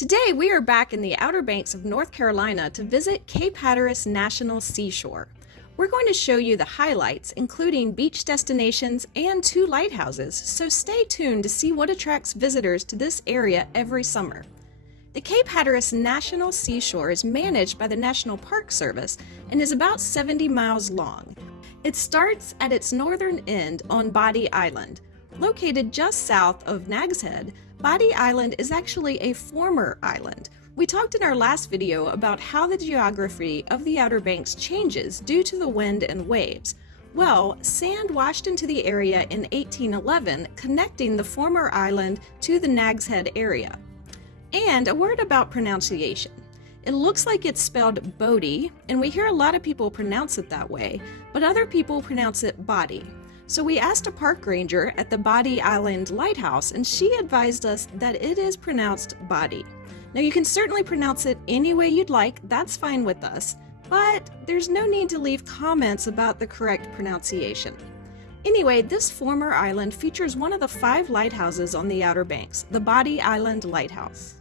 Today we are back in the Outer Banks of North Carolina to visit Cape Hatteras National Seashore. We're going to show you the highlights, including beach destinations and 2 lighthouses, so stay tuned to see what attracts visitors to this area every summer. The Cape Hatteras National Seashore is managed by the National Park Service and is about 70 miles long. It starts at its northern end on Body Island. Located just south of Nag's Head, Body Island is actually a former island. We talked in our last video about how the geography of the Outer Banks changes due to the wind and waves. Well, sand washed into the area in 1811, connecting the former island to the Nag's Head area. And a word about pronunciation. It looks like it's spelled Bodie, and we hear a lot of people pronounce it that way, but other people pronounce it Body. So we asked a park ranger at the Body Island Lighthouse, and she advised us that it is pronounced Body. Now you can certainly pronounce it any way you'd like, that's fine with us, but there's no need to leave comments about the correct pronunciation. Anyway, this former island features one of the 5 lighthouses on the Outer Banks, the Body Island Lighthouse.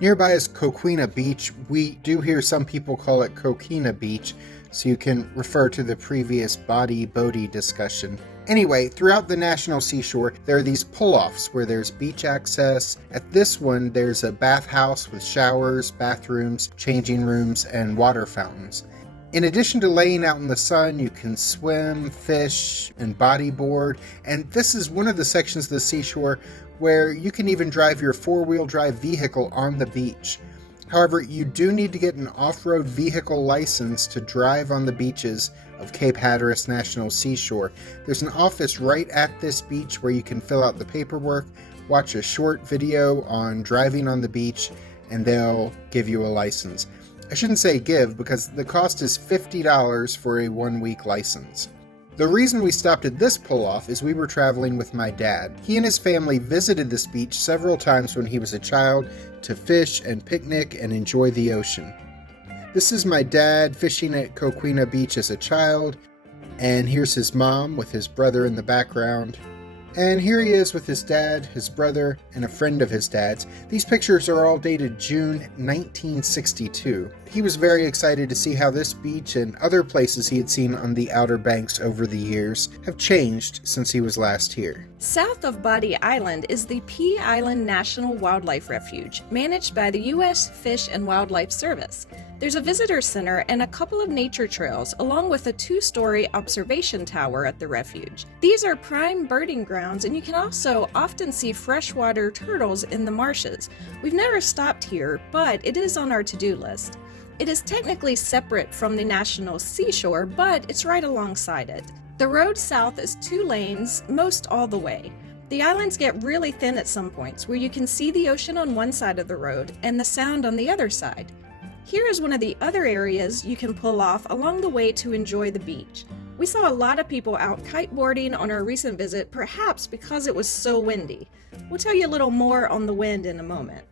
Nearby is Coquina Beach. We do hear some people call it Coquina Beach, so you can refer to the previous Bodie discussion. Anyway, throughout the National Seashore, there are these pull-offs where there's beach access. At this one, there's a bathhouse with showers, bathrooms, changing rooms, and water fountains. In addition to laying out in the sun, you can swim, fish, and bodyboard, and this is one of the sections of the seashore where you can even drive your 4-wheel drive vehicle on the beach. However, you do need to get an off-road vehicle license to drive on the beaches of Cape Hatteras National Seashore. There's an office right at this beach where you can fill out the paperwork, watch a short video on driving on the beach, and they'll give you a license. I shouldn't say give, because the cost is $50 for a 1-week license. The reason we stopped at this pull-off is we were traveling with my dad. He and his family visited this beach several times when he was a child to fish and picnic and enjoy the ocean. This is my dad fishing at Coquina Beach as a child, and here's his mom with his brother in the background. And here he is with his dad, his brother, and a friend of his dad's. These pictures are all dated June 1962. He was very excited to see how this beach and other places he had seen on the Outer Banks over the years have changed since he was last here. South of Body Island is the Pea Island National Wildlife Refuge, managed by the US Fish and Wildlife Service. There's a visitor center and a couple of nature trails, along with a 2-story observation tower at the refuge. These are prime birding grounds, and you can also often see freshwater turtles in the marshes. We've never stopped here, but it is on our to-do list. It is technically separate from the National Seashore, but it's right alongside it. The road south is 2 lanes, most all the way. The islands get really thin at some points, where you can see the ocean on one side of the road and the sound on the other side. Here is one of the other areas you can pull off along the way to enjoy the beach. We saw a lot of people out kiteboarding on our recent visit, perhaps because it was so windy. We'll tell you a little more on the wind in a moment.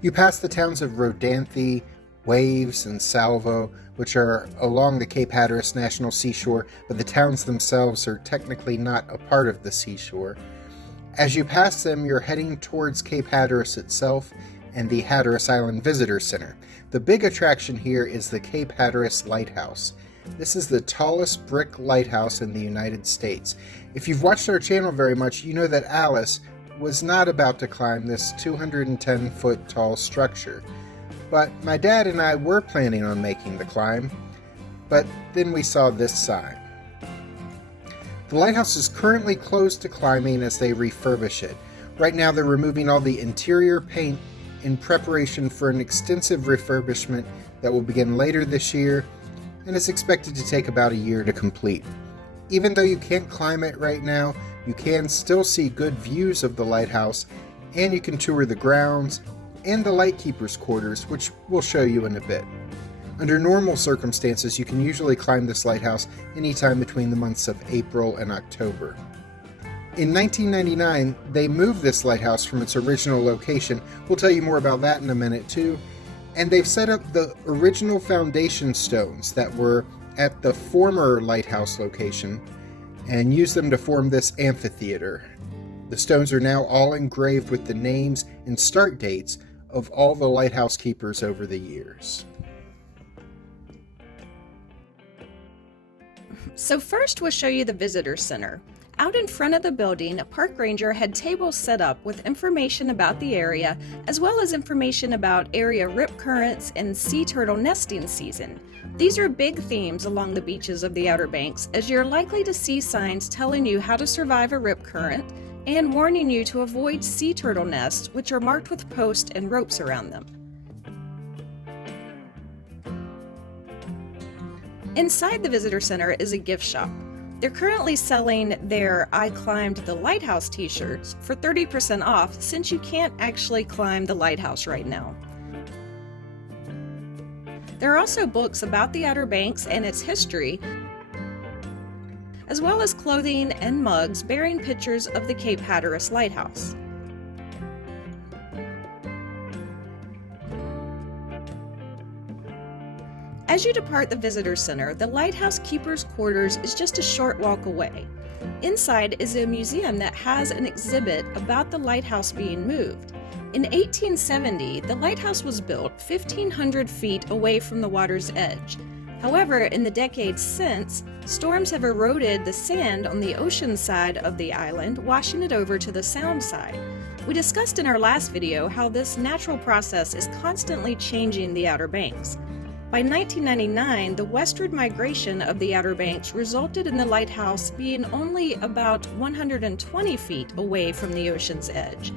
You pass the towns of Rodanthe, Waves, and Salvo, which are along the Cape Hatteras National Seashore, but the towns themselves are technically not a part of the seashore. As you pass them, you're heading towards Cape Hatteras itself and the Hatteras Island Visitor Center. The big attraction here is the Cape Hatteras Lighthouse. This is the tallest brick lighthouse in the United States. If you've watched our channel very much, you know that Alice was not about to climb this 210-foot tall structure. But my dad and I were planning on making the climb, but then we saw this sign. The lighthouse is currently closed to climbing as they refurbish it. Right now they're removing all the interior paint in preparation for an extensive refurbishment that will begin later this year and is expected to take about a year to complete. Even though you can't climb it right now, you can still see good views of the lighthouse, and you can tour the grounds and the lightkeepers' quarters, which we'll show you in a bit. Under normal circumstances, you can usually climb this lighthouse anytime between the months of April and October. In 1999, they moved this lighthouse from its original location. We'll tell you more about that in a minute too. And they've set up the original foundation stones that were at the former lighthouse location and used them to form this amphitheater. The stones are now all engraved with the names and start dates of all the lighthouse keepers over the years. So first we'll show you the visitor center. Out in front of the building, a park ranger had tables set up with information about the area, as well as information about area rip currents and sea turtle nesting season. These are big themes along the beaches of the Outer Banks, as you're likely to see signs telling you how to survive a rip current and warning you to avoid sea turtle nests, which are marked with posts and ropes around them. Inside the visitor center is a gift shop. They're currently selling their I Climbed the Lighthouse t-shirts for 30% off, since you can't actually climb the lighthouse right now. There are also books about the Outer Banks and its history, as well as clothing and mugs bearing pictures of the Cape Hatteras Lighthouse. As you depart the visitor center, the Lighthouse Keeper's Quarters is just a short walk away. Inside is a museum that has an exhibit about the lighthouse being moved. In 1870, the lighthouse was built 1,500 feet away from the water's edge. However, in the decades since, storms have eroded the sand on the ocean side of the island, washing it over to the sound side. We discussed in our last video how this natural process is constantly changing the Outer Banks. By 1999, the westward migration of the Outer Banks resulted in the lighthouse being only about 120 feet away from the ocean's edge.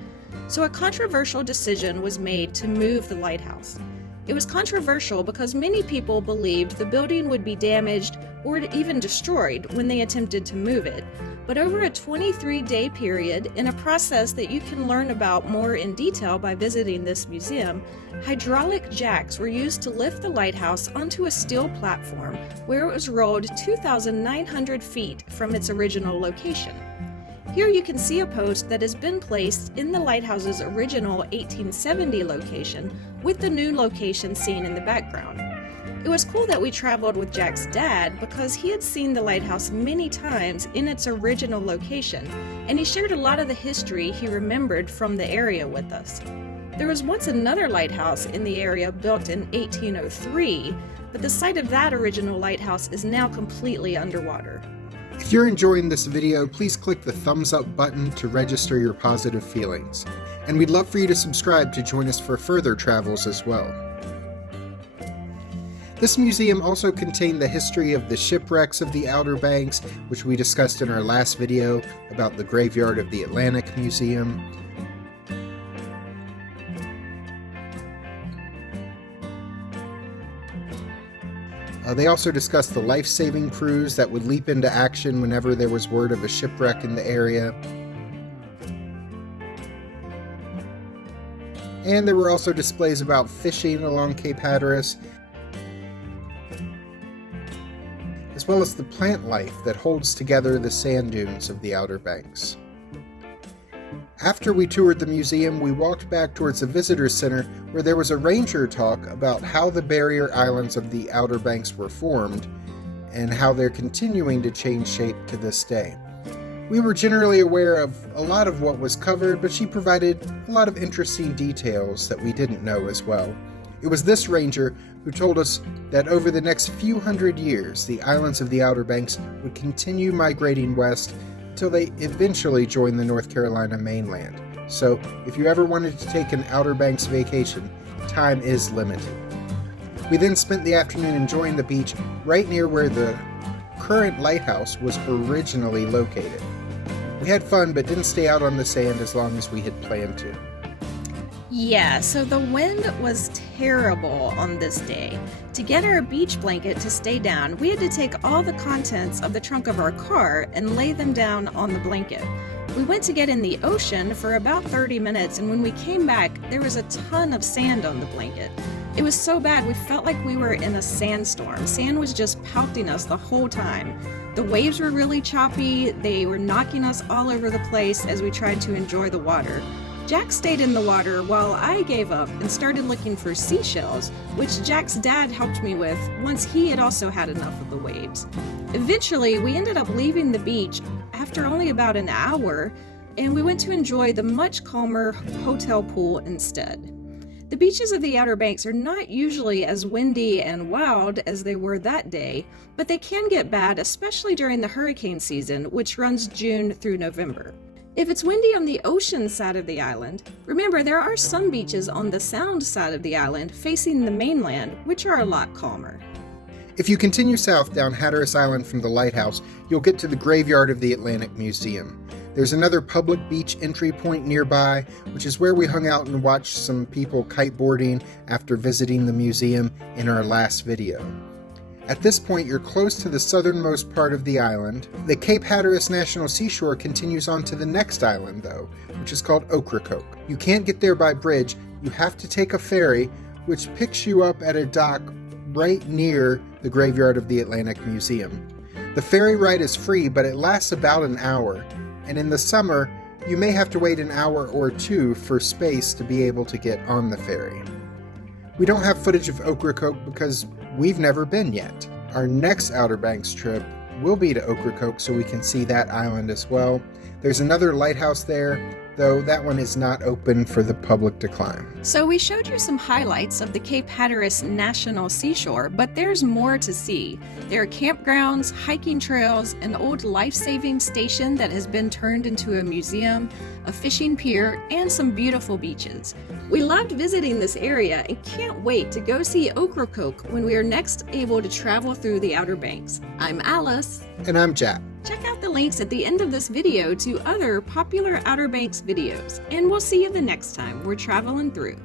So a controversial decision was made to move the lighthouse. It was controversial because many people believed the building would be damaged or even destroyed when they attempted to move it. But over a 23-day period, in a process that you can learn about more in detail by visiting this museum, hydraulic jacks were used to lift the lighthouse onto a steel platform where it was rolled 2,900 feet from its original location. Here you can see a post that has been placed in the lighthouse's original 1870 location with the new location seen in the background. It was cool that we traveled with Jack's dad because he had seen the lighthouse many times in its original location, and he shared a lot of the history he remembered from the area with us. There was once another lighthouse in the area built in 1803, but the site of that original lighthouse is now completely underwater. If you're enjoying this video, please click the thumbs up button to register your positive feelings. And we'd love for you to subscribe to join us for further travels as well. This museum also contained the history of the shipwrecks of the Outer Banks, which we discussed in our last video about the graveyard of the Atlantic Museum. They also discussed the life-saving crews that would leap into action whenever there was word of a shipwreck in the area. And there were also displays about fishing along Cape Hatteras, as well as the plant life that holds together the sand dunes of the Outer Banks. After we toured the museum, we walked back towards the visitor center where there was a ranger talk about how the barrier islands of the Outer Banks were formed and how they're continuing to change shape to this day. We were generally aware of a lot of what was covered, but she provided a lot of interesting details that we didn't know as well. It was this ranger who told us that over the next few hundred years, the islands of the Outer Banks would continue migrating west till they eventually join the North Carolina mainland. So if you ever wanted to take an Outer Banks vacation, time is limited. We then spent the afternoon enjoying the beach right near where the current lighthouse was originally located. We had fun but didn't stay out on the sand as long as we had planned to. Yeah, so the wind was terrible on this day. To get our beach blanket to stay down, we had to take all the contents of the trunk of our car and lay them down on the blanket. We went to get in the ocean for about 30 minutes, and when we came back, there was a ton of sand on the blanket. It was so bad, we felt like we were in a sandstorm. Sand was just pelting us the whole time. The waves were really choppy, they were knocking us all over the place as we tried to enjoy the water. Jack stayed in the water while I gave up and started looking for seashells, which Jack's dad helped me with once he had also had enough of the waves. Eventually, we ended up leaving the beach after only about an hour, and we went to enjoy the much calmer hotel pool instead. The beaches of the Outer Banks are not usually as windy and wild as they were that day, but they can get bad, especially during the hurricane season, which runs June through November. If it's windy on the ocean side of the island, remember there are some beaches on the sound side of the island facing the mainland, which are a lot calmer. If you continue south down Hatteras Island from the Lighthouse, you'll get to the graveyard of the Atlantic Museum. There's another public beach entry point nearby, which is where we hung out and watched some people kiteboarding after visiting the museum in our last video. At this point, you're close to the southernmost part of the island. The Cape Hatteras National Seashore continues on to the next island, though, which is called Ocracoke. You can't get there by bridge. You have to take a ferry, which picks you up at a dock right near the graveyard of the Atlantic Museum. The ferry ride is free, but it lasts about an hour, and in the summer, you may have to wait an hour or two for space to be able to get on the ferry. We don't have footage of Ocracoke because we've never been yet. Our next Outer Banks trip will be to Ocracoke so we can see that island as well. There's another lighthouse there, though that one is not open for the public to climb. So we showed you some highlights of the Cape Hatteras National Seashore, but there's more to see. There are campgrounds, hiking trails, an old life-saving station that has been turned into a museum, a fishing pier, and some beautiful beaches. We loved visiting this area and can't wait to go see Ocracoke when we are next able to travel through the Outer Banks. I'm Alice. And I'm Jack. Check out the links at the end of this video to other popular Outer Banks videos, and we'll see you the next time we're traveling through.